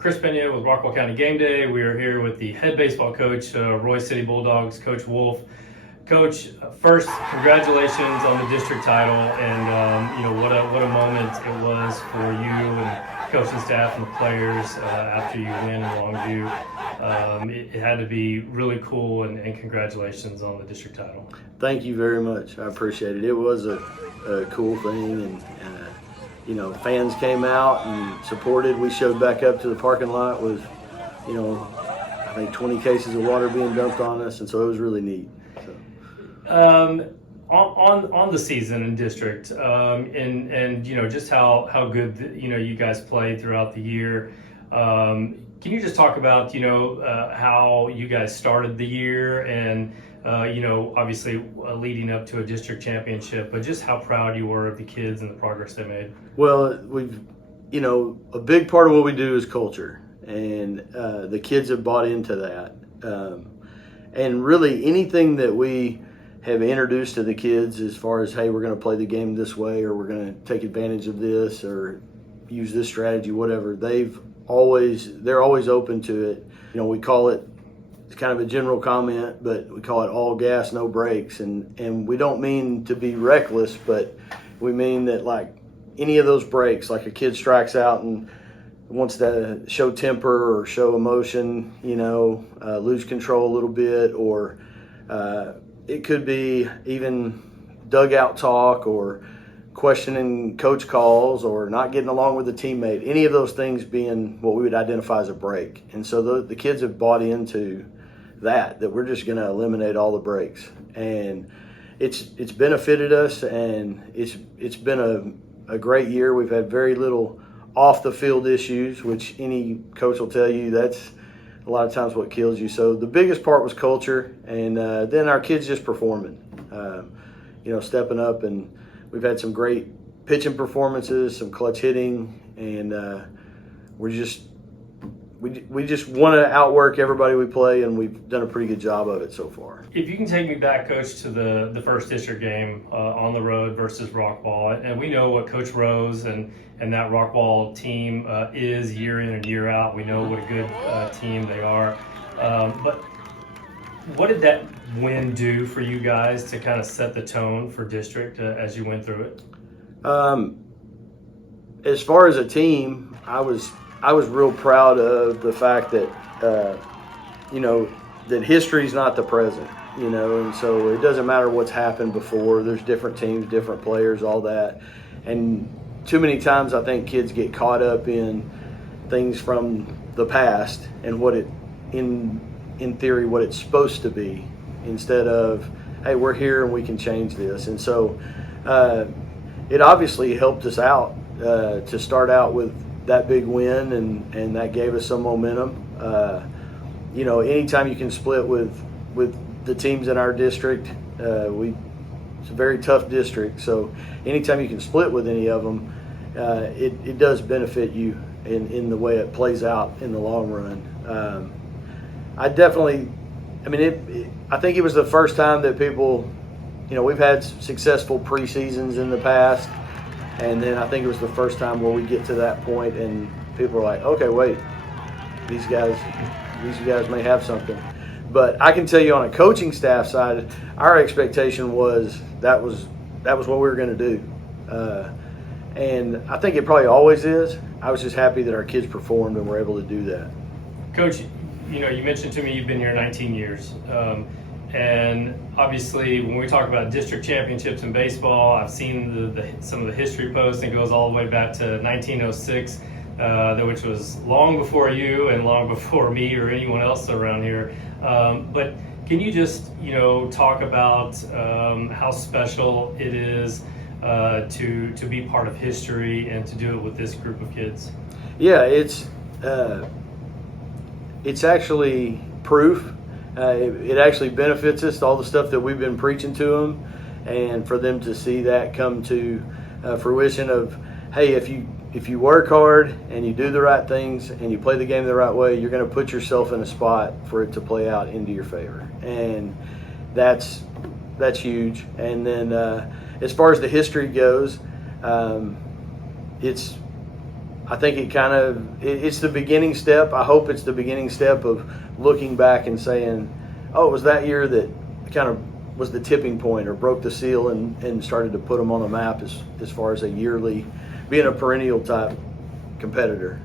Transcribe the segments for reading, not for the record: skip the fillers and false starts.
Chris Pena with Rockwall County Game Day. We are here with the head baseball coach, Royse City Bulldogs, Coach Wolf. Coach, first, congratulations on the district title, and what a moment it was for you and coaching staff and the players after you win in Longview. It had to be really cool, and congratulations on the district title. Thank you very much. I appreciate it. It was a cool thing, and fans came out and supported. We showed back up to the parking lot with, I think 20 cases of water being dumped on us, and so it was really neat. On the season in district, and just how good you guys played throughout the year. Can you just talk about how you guys started the year and obviously leading up to a district championship, but just how proud you were of the kids and the progress they made? Well, a big part of what we do is culture, and the kids have bought into that. And really anything that we have introduced to the kids as far as, hey, we're going to play the game this way, or we're going to take advantage of this, or use this strategy, whatever, they're always open to it. We call it, it's kind of a general comment, but we call it all gas, no brakes. And we don't mean to be reckless, but we mean that, like, any of those breaks, like a kid strikes out and wants to show temper or show emotion, lose control a little bit, or it could be even dugout talk or questioning coach calls or not getting along with a teammate, any of those things being what we would identify as a break. And so the kids have bought into that we're just going to eliminate all the breaks. And it's benefited us, and it's been a great year. We've had very little off the field issues, which any coach will tell you that's a lot of times what kills you. So the biggest part was culture, and then our kids just performing, stepping up, and we've had some great pitching performances, some clutch hitting, and we just want to outwork everybody we play, and we've done a pretty good job of it so far. If you can take me back, Coach, to the first district game on the road versus Rockwall, and we know what Coach Royse and that Rockwall team is year in and year out. We know what a good team they are. But what did that win do for you guys to kind of set the tone for district as you went through it? As far as a team, I was real proud of the fact that that history's not the present, and so it doesn't matter what's happened before. There's different teams, different players, all that, and too many times I think kids get caught up in things from the past and what it in theory what it's supposed to be, instead of, hey, we're here and we can change this. And so it obviously helped us out to start out with that big win, and that gave us some momentum. Anytime you can split with the teams in our district, it's a very tough district, so anytime you can split with any of them, it does benefit you in the way it plays out in the long run. I think it was the first time that people, we've had successful preseasons in the past, and then I think it was the first time where we get to that point and people are like, okay, wait, these guys may have something. But I can tell you, on a coaching staff side, our expectation was that was what we were going to do. And I think it probably always is. I was just happy that our kids performed and were able to do that. Coach, you mentioned to me you've been here 19 years. And obviously, when we talk about district championships in baseball, I've seen some of the history posts, and it goes all the way back to 1906, which was long before you and long before me or anyone else around here. But can you just, talk about how special it is to be part of history and to do it with this group of kids? Yeah, it's actually proof. It actually benefits us, all the stuff that we've been preaching to them, and for them to see that come to fruition of, hey, if you work hard and you do the right things and you play the game the right way, you're going to put yourself in a spot for it to play out into your favor, and that's huge. And then as far as the history goes, I think it's the beginning step. I hope it's the beginning step of looking back and saying, oh, it was that year that kind of was the tipping point or broke the seal and started to put them on the map as far as being a perennial type competitor.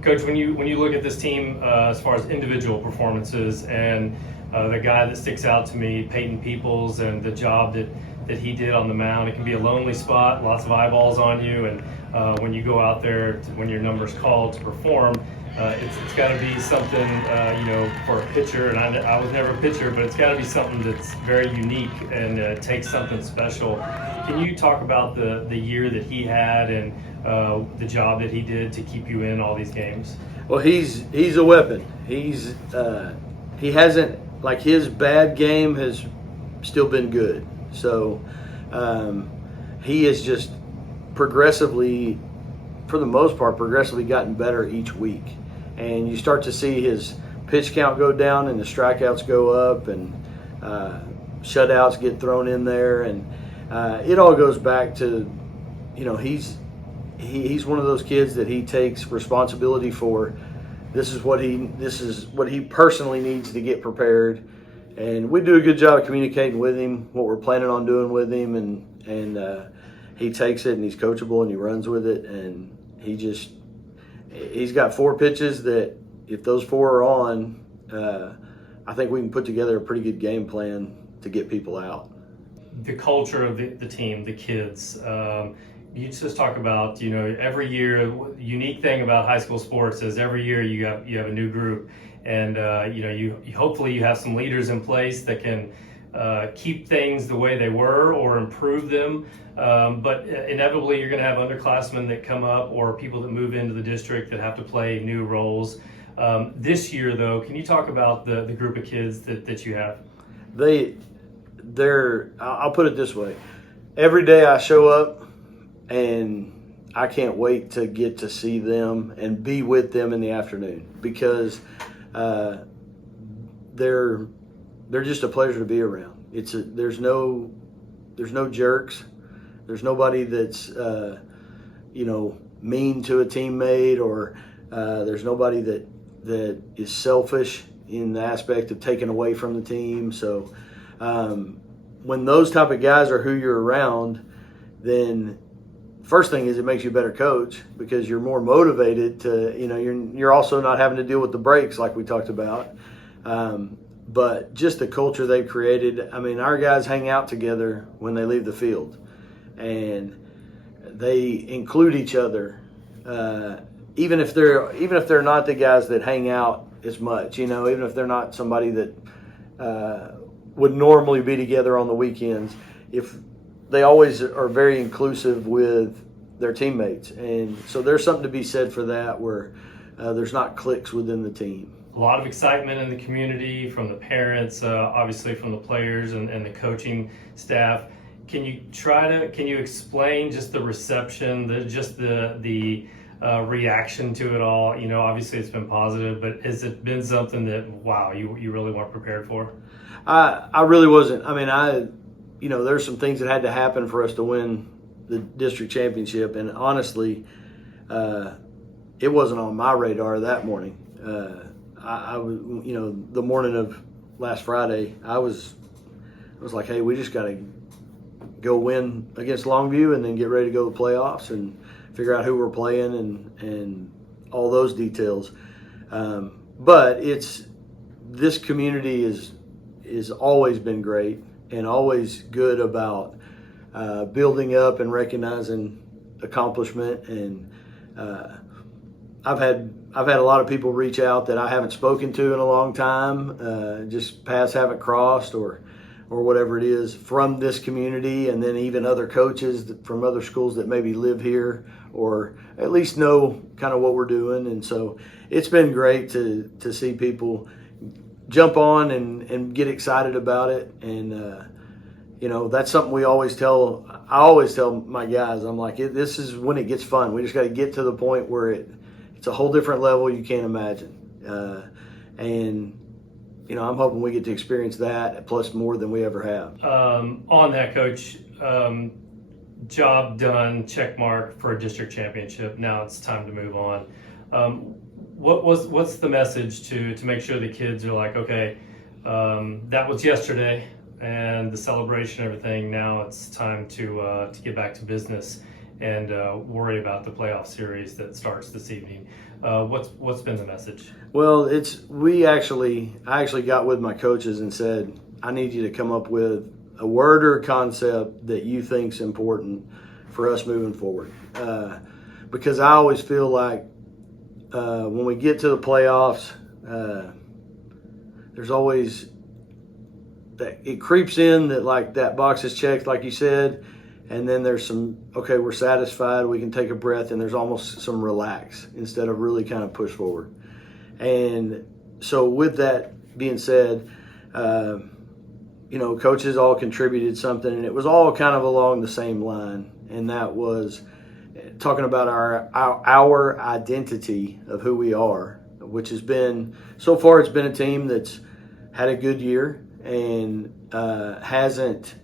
Coach, when you look at this team as far as individual performances and the guy that sticks out to me, Peyton Peoples, and the job that he did on the mound, it can be a lonely spot, lots of eyeballs on you, and when you go out there, when your number's called to perform, it's got to be something, for a pitcher, and I was never a pitcher, but it's got to be something that's very unique and takes something special. Can you talk about the year that he had and the job that he did to keep you in all these games? Well, he's a weapon. He hasn't, like, his bad game has still been good. So he has just progressively, for the most part, gotten better each week. And you start to see his pitch count go down and the strikeouts go up and shutouts get thrown in there. And it all goes back to, he's one of those kids that he takes responsibility for. This is what he personally needs to get prepared. And we do a good job of communicating with him what we're planning on doing with him, and he takes it and he's coachable and he runs with it, and he's got 4 pitches that if those 4 are on, I think we can put together a pretty good game plan to get people out. The culture of the team, the kids. You just talk about, every year, the unique thing about high school sports is every year you have a new group. And, you hopefully you have some leaders in place that can keep things the way they were or improve them. But inevitably you're going to have underclassmen that come up or people that move into the district that have to play new roles. This year, though, can you talk about the group of kids that you have? I'll put it this way. Every day I show up and I can't wait to get to see them and be with them in the afternoon, because they're just a pleasure to be around. There's no jerks. There's nobody that's mean to a teammate, or there's nobody that is selfish in the aspect of taking away from the team. So when those type of guys are who you're around, then first thing is it makes you a better coach, because you're more motivated to, you're also not having to deal with the breaks like we talked about. But just the culture they've created. I mean, our guys hang out together when they leave the field, and they include each other, even if they're not the guys that hang out as much. Even if they're not somebody that would normally be together on the weekends. If they always are very inclusive with their teammates, and so there's something to be said for that, where there's not cliques within the team. A lot of excitement in the community from the parents, obviously from the players and the coaching staff. Can you explain just the reception, the reaction to it all? Obviously it's been positive, but has it been something that, wow, you really weren't prepared for? I really wasn't. I mean, there's some things that had to happen for us to win the district championship, and honestly, it wasn't on my radar that morning. I was, the morning of last Friday, I was like, hey, we just got to go win against Longview and then get ready to go to the playoffs and figure out who we're playing and all those details. But this community is always been great and always good about building up and recognizing accomplishment. And I've had a lot of people reach out that I haven't spoken to in a long time, just paths haven't crossed or whatever it is, from this community, and then even other coaches from other schools that maybe live here or at least know kind of what we're doing. And so it's been great to see people jump on and get excited about it. And that's something I always tell my guys. I'm like, this is when it gets fun. We just got to get to the point where it's a whole different level you can't imagine. And I'm hoping we get to experience that plus more than we ever have. On that, Coach, job done, check mark for a district championship. Now it's time to move on. What's the message to make sure the kids are like, okay, that was yesterday, and the celebration, everything. Now it's time to get back to business and worry about the playoff series that starts this evening. What's been the message? Well, I actually got with my coaches and said, I need you to come up with a word or a concept that you think's important for us moving forward. Because I always feel like when we get to the playoffs, there's always that it creeps in that like that box is checked, like you said, and then there's some, okay, we're satisfied, we can take a breath, and there's almost some relax instead of really kind of push forward. And so with that being said, coaches all contributed something, and it was all kind of along the same line, and that was talking about our identity of who we are, which has been, so far it's been a team that's had a good year and hasn't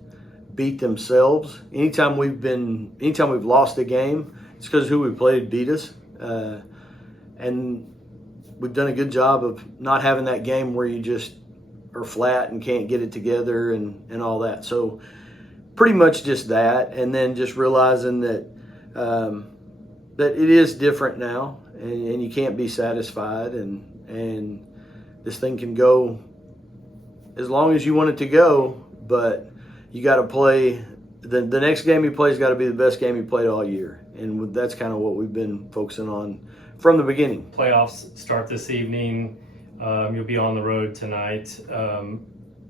beat themselves. Anytime we've lost a game, it's because who we played beat us. And we've done a good job of not having that game where you just are flat and can't get it together and all that. So pretty much just that, and then just realizing that that it is different now, and you can't be satisfied, and this thing can go as long as you want it to go, but you got to play. The next game you play has got to be the best game you played all year, and that's kind of what we've been focusing on from the beginning. Playoffs start this evening. You'll be on the road tonight.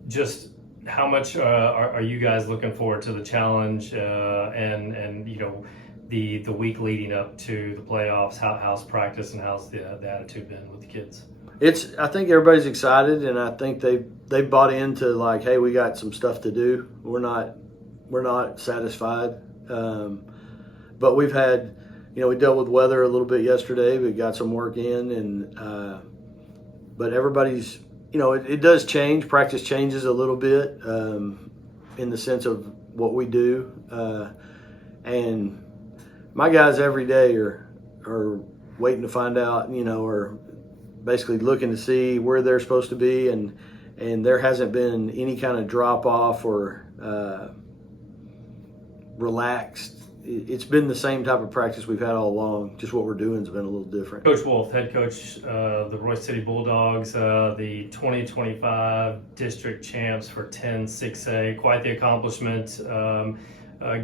Just how much are you guys looking forward to the challenge and the week leading up to the playoffs? How's practice and how's the attitude been with the kids? I think everybody's excited, and I think they bought into like, hey, we got some stuff to do. We're not satisfied, but we've had, we dealt with weather a little bit yesterday. We got some work in, and but everybody's, it does change. Practice changes a little bit in the sense of what we do, and my guys every day are waiting to find out, or basically looking to see where they're supposed to be, and there hasn't been any kind of drop off or relaxed. It's been the same type of practice we've had all along. Just what we're doing has been a little different. Coach Wolf, head coach of the Royse City Bulldogs, the 2025 district champs for 10-6A. Quite the accomplishment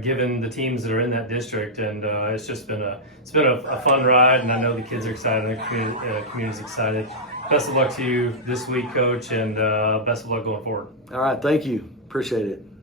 given the teams that are in that district, and it's been a fun ride, and I know the kids are excited, and the community's excited. Best of luck to you this week, Coach, and best of luck going forward. All right, thank you. Appreciate it.